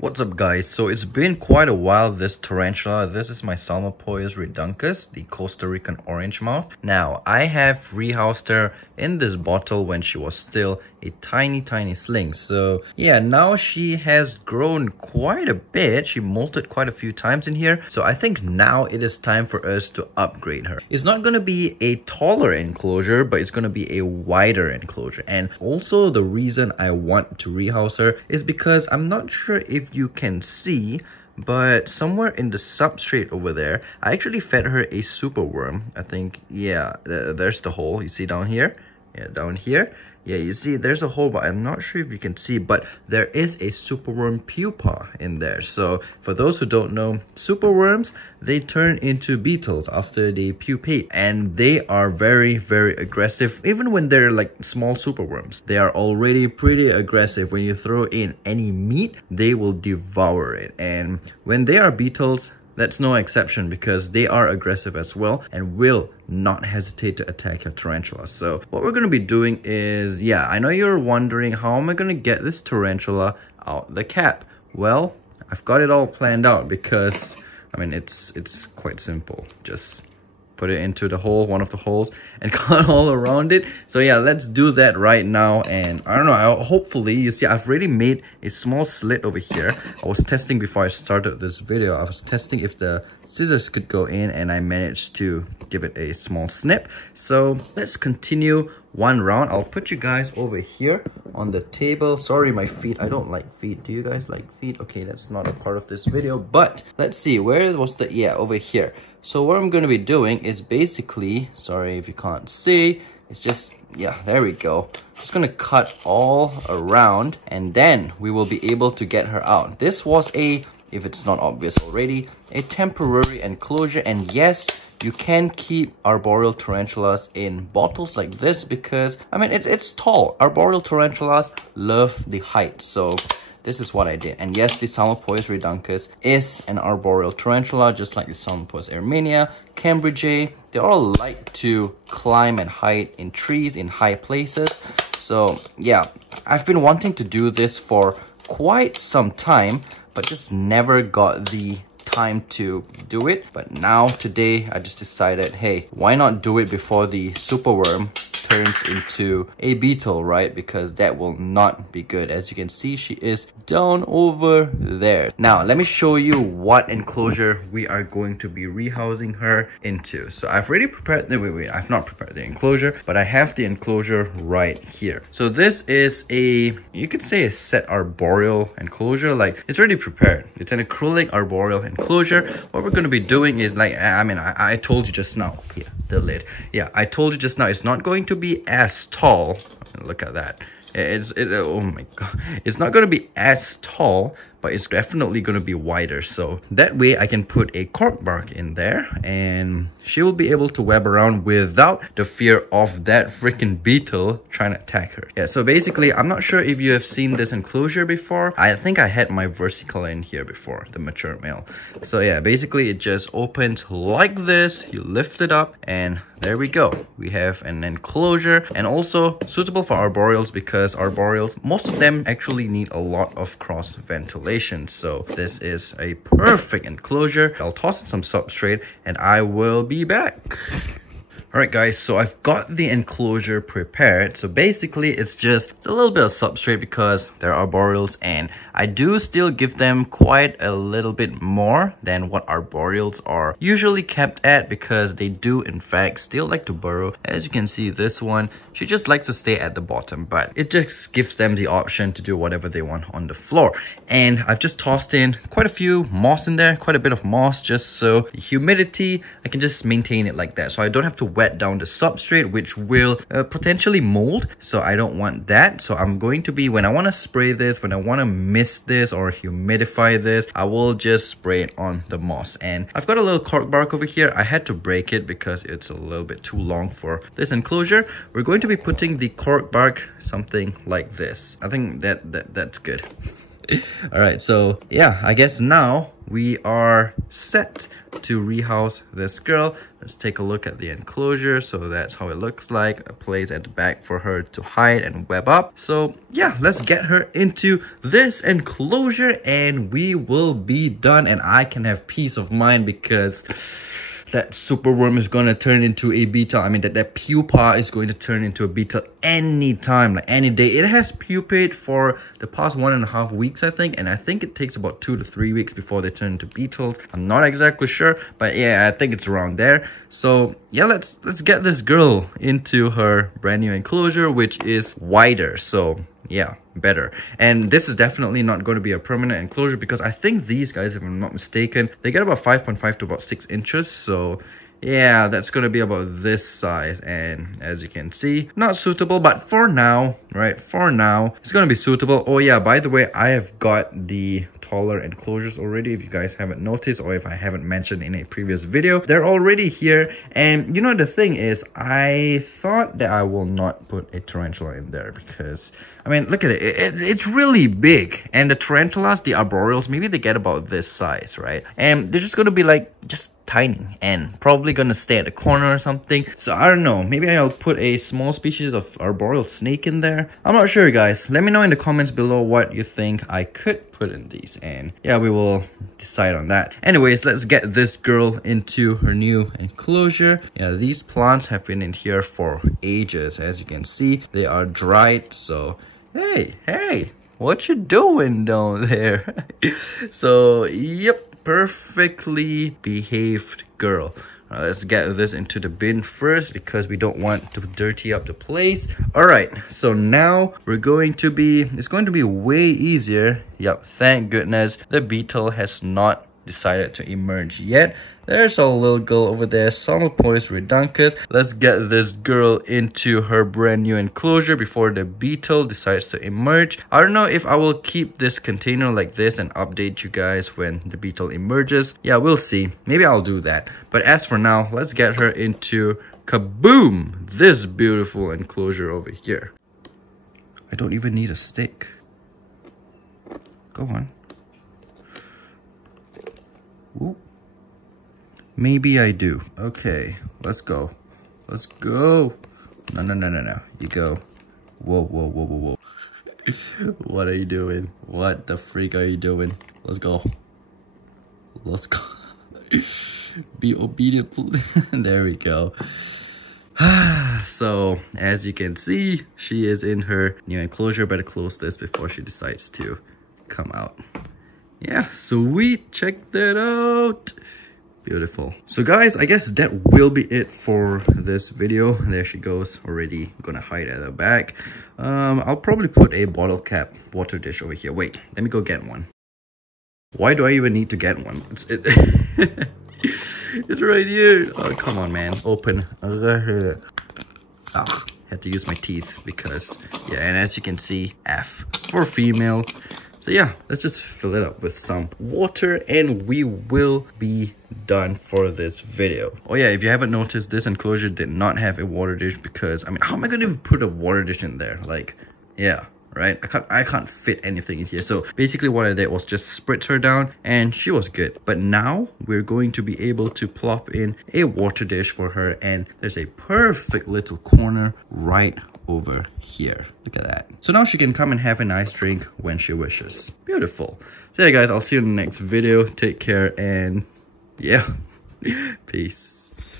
What's up guys? So it's been quite a while. This tarantula, this is my Salmopoeus reduncus, the Costa Rican orange mouth. Now I have rehoused her in this bottle when she was still a tiny sling. So yeah, now she has grown quite a bit. She molted quite a few times in here. So I think now it is time for us to upgrade her. It's not going to be a taller enclosure, but it's going to be a wider enclosure. And also the reason I want to rehouse her is because I'm not sure if you can see, but somewhere in the substrate over there, I actually fed her a superworm. I think, yeah, there's the hole. You see down here? Yeah, down here. Yeah, you see there's a hole, but I'm not sure if you can see, but there is a superworm pupa in there. So for those who don't know, superworms, they turn into beetles after they pupate, and they are very aggressive. Even when they're like small superworms, they are already pretty aggressive. When you throw in any meat, they will devour it. And when they are beetles, that's no exception, because they are aggressive as well and will not hesitate to attack your tarantula. So what we're going to be doing is, yeah, I know you're wondering, how am I going to get this tarantula out the cap? Well, I've got it all planned out, because I mean it's quite simple. Just put it into the hole, one of the holes, and cut all around it. So yeah, let's do that right now. And I don't know, hopefully, you see I've already made a small slit over here. I was testing before I started this video. I was testing if the scissors could go in, and I managed to give it a small snip. So let's continue one round. I'll put you guys over here on the table. Sorry, my feet, I don't like feet. Do you guys like feet? Okay, that's not a part of this video, but let's see, where was the, yeah, over here. So what I'm going to be doing is basically, sorry if you can't see, it's just, yeah, there we go. Just going to cut all around, and then we will be able to get her out. This was a, if it's not obvious already, a temporary enclosure. And yes, you can keep arboreal tarantulas in bottles like this, because I mean it's tall. Arboreal tarantulas love the height, so this is what I did. And yes, the Salmopoeus reduncus is an arboreal tarantula, just like the Salmopoeus aermania, Cambridgei. They all like to climb and hide in trees, in high places. So yeah, I've been wanting to do this for quite some time, but just never got the time to do it. But now today I just decided, hey, why not do it before the superworm turns into a beetle, right? Because that will not be good. As you can see, she is down over there. Now let me show you what enclosure we are going to be rehousing her into. So I've already prepared the, wait, I've not prepared the enclosure, but I have the enclosure right here. So this is a, you could say a set arboreal enclosure. Like, it's already prepared. It's an acrylic arboreal enclosure. What we're going to be doing is, like, I mean, I told you just now, yeah, the lid, yeah, I told you just now, it's not going to be as tall. Look at that. Oh my god, it's not going to be as tall, but it's definitely going to be wider. So that way I can put a cork bark in there, and she will be able to web around without the fear of that freaking beetle trying to attack her. Yeah, so basically, I'm not sure if you have seen this enclosure before. I think I had my versicolor in here before, the mature male. So yeah, basically it just opens like this. You lift it up, and there we go. We have an enclosure, and also suitable for arboreals, because arboreals, most of them actually need a lot of cross ventilation. So this is a perfect enclosure. I'll toss in some substrate, and I will be back. Alright guys, so I've got the enclosure prepared. So basically it's a little bit of substrate, because they're arboreals, and I do still give them quite a little bit more than what arboreals are usually kept at, because they do in fact still like to burrow. As you can see, this one, she just likes to stay at the bottom, but it just gives them the option to do whatever they want on the floor. And I've just tossed in quite a few moss in there, quite a bit of moss, just so the humidity, I can just maintain it like that. So I don't have to wet down the substrate, which will potentially mold. So I don't want that. So I'm going to be, when I want to spray this, when I want to mist this or humidify this, I will just spray it on the moss. And I've got a little cork bark over here. I had to break it because it's a little bit too long for this enclosure. We're going to be putting the cork bark something like this. I think that's good. All right, so yeah, I guess now we are set to rehouse this girl. Let's take a look at the enclosure. So that's how it looks like. A place at the back for her to hide and web up. So yeah, let's get her into this enclosure and we will be done, and I can have peace of mind because that super worm is gonna turn into a beetle. I mean, that pupa is going to turn into a beetle anytime, like any day. It has pupated for the past 1.5 weeks, I think, and I think it takes about 2 to 3 weeks before they turn into beetles. I'm not exactly sure, but yeah, I think it's around there. So yeah, let's get this girl into her brand new enclosure, which is wider. So yeah, better. And this is definitely not going to be a permanent enclosure because I think these guys, if I'm not mistaken, they get about 5.5 to about 6 inches. So yeah, that's going to be about this size, and as you can see, not suitable, but for now, right, for now it's going to be suitable. Oh yeah, by the way, I have got the taller enclosures already. If you guys haven't noticed, or if I haven't mentioned in a previous video, they're already here. And you know, the thing is, I thought that I will not put a tarantula in there because I mean, look at it. It's really big. And the tarantulas, the arboreals, maybe they get about this size, right? And they're just going to be like, just tiny and probably going to stay at the corner or something. So I don't know. Maybe I'll put a small species of arboreal snake in there. I'm not sure, guys. Let me know in the comments below what you think I could put in these. And yeah, we will decide on that. Anyways, let's get this girl into her new enclosure. Yeah, these plants have been in here for ages. As you can see, they are dried. So hey, what you doing down there? So yep, perfectly behaved girl. Let's get this into the bin first because we don't want to dirty up the place. All right, so now it's going to be way easier. Yep, thank goodness the beetle has not decided to emerge yet. There's a little girl over there, Psalmopoeus reduncus. Let's get this girl into her brand new enclosure before the beetle decides to emerge. I don't know if I will keep this container like this and update you guys when the beetle emerges. Yeah, we'll see. Maybe I'll do that. But as for now, let's get her into, kaboom, this beautiful enclosure over here. I don't even need a stick. Go on. Ooh. Maybe I do. Okay, let's go. Let's go. No. You go. Whoa. What are you doing? What the freak are you doing? Let's go. Let's go. Be obedient. There we go. So, as you can see, she is in her new enclosure. Better close this before she decides to come out. Yeah, sweet. Check that out. Beautiful. So guys, I guess that will be it for this video. There she goes, already gonna hide at the back. I'll probably put a bottle cap water dish over here. Wait, let me go get one. Why do I even need to get one? It's right here. Oh, come on, man. Open. Ah, had to use my teeth because, yeah, and as you can see, F for female. So yeah, let's just fill it up with some water and we will be done for this video. Oh yeah, if you haven't noticed, this enclosure did not have a water dish because, I mean, how am I gonna even put a water dish in there? Like, yeah, right? I can't fit anything in here. So basically what I did was just spritz her down and she was good. But now we're going to be able to plop in a water dish for her, and there's a perfect little corner right over here. Look at that. So now she can come and have a nice drink when she wishes. Beautiful. So yeah guys, I'll see you in the next video. Take care and yeah, peace.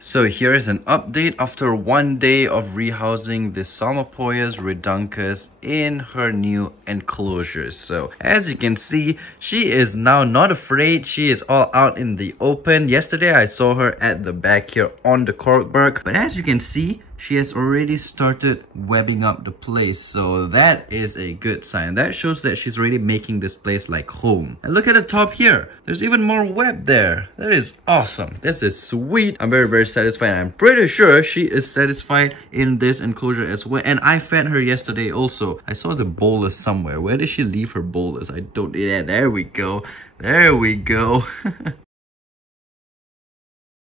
So here is an update after 1 day of rehousing the Psalmopoeus reduncus in her new enclosure. So as you can see, she is now not afraid. She is all out in the open. Yesterday I saw her at the back here on the corkbark, but as you can see, she has already started webbing up the place. So that is a good sign. That shows that she's already making this place like home. And look at the top here. There's even more web there. That is awesome. This is sweet. I'm very satisfied. I'm pretty sure she is satisfied in this enclosure as well. And I fed her yesterday also. I saw the bolus somewhere. Where did she leave her bolus? I don't... Yeah, there we go. There we go.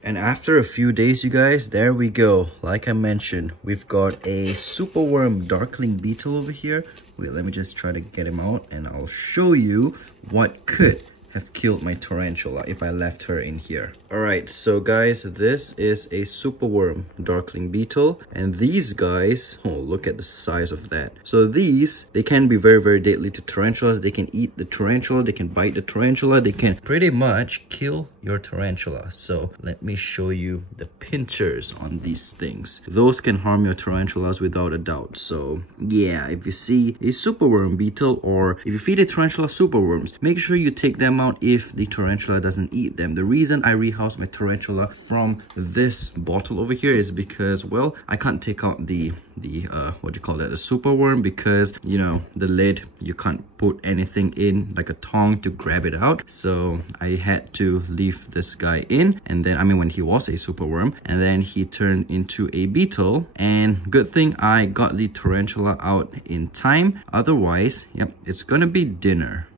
And after a few days, you guys, there we go. Like I mentioned, we've got a superworm darkling beetle over here. Wait, let me just try to get him out and I'll show you what could have killed my tarantula if I left her in here. Alright, so guys, this is a superworm darkling beetle, and these guys, oh, look at the size of that. So these, they can be very, very deadly to tarantulas. They can eat the tarantula, they can bite the tarantula, they can pretty much kill your tarantula. So let me show you the pinchers on these things. Those can harm your tarantulas without a doubt. So yeah, if you see a superworm beetle, or if you feed a tarantula superworms, make sure you take them out if the tarantula doesn't eat them. The reason I rehouse my tarantula from this bottle over here is because, well, I can't take out the what do you call that, the superworm, because, you know, the lid, you can't put anything in like a tongue to grab it out. So I had to leave this guy in, and then, I mean, when he was a superworm, and then he turned into a beetle, and good thing I got the tarantula out in time. Otherwise, yep, it's gonna be dinner.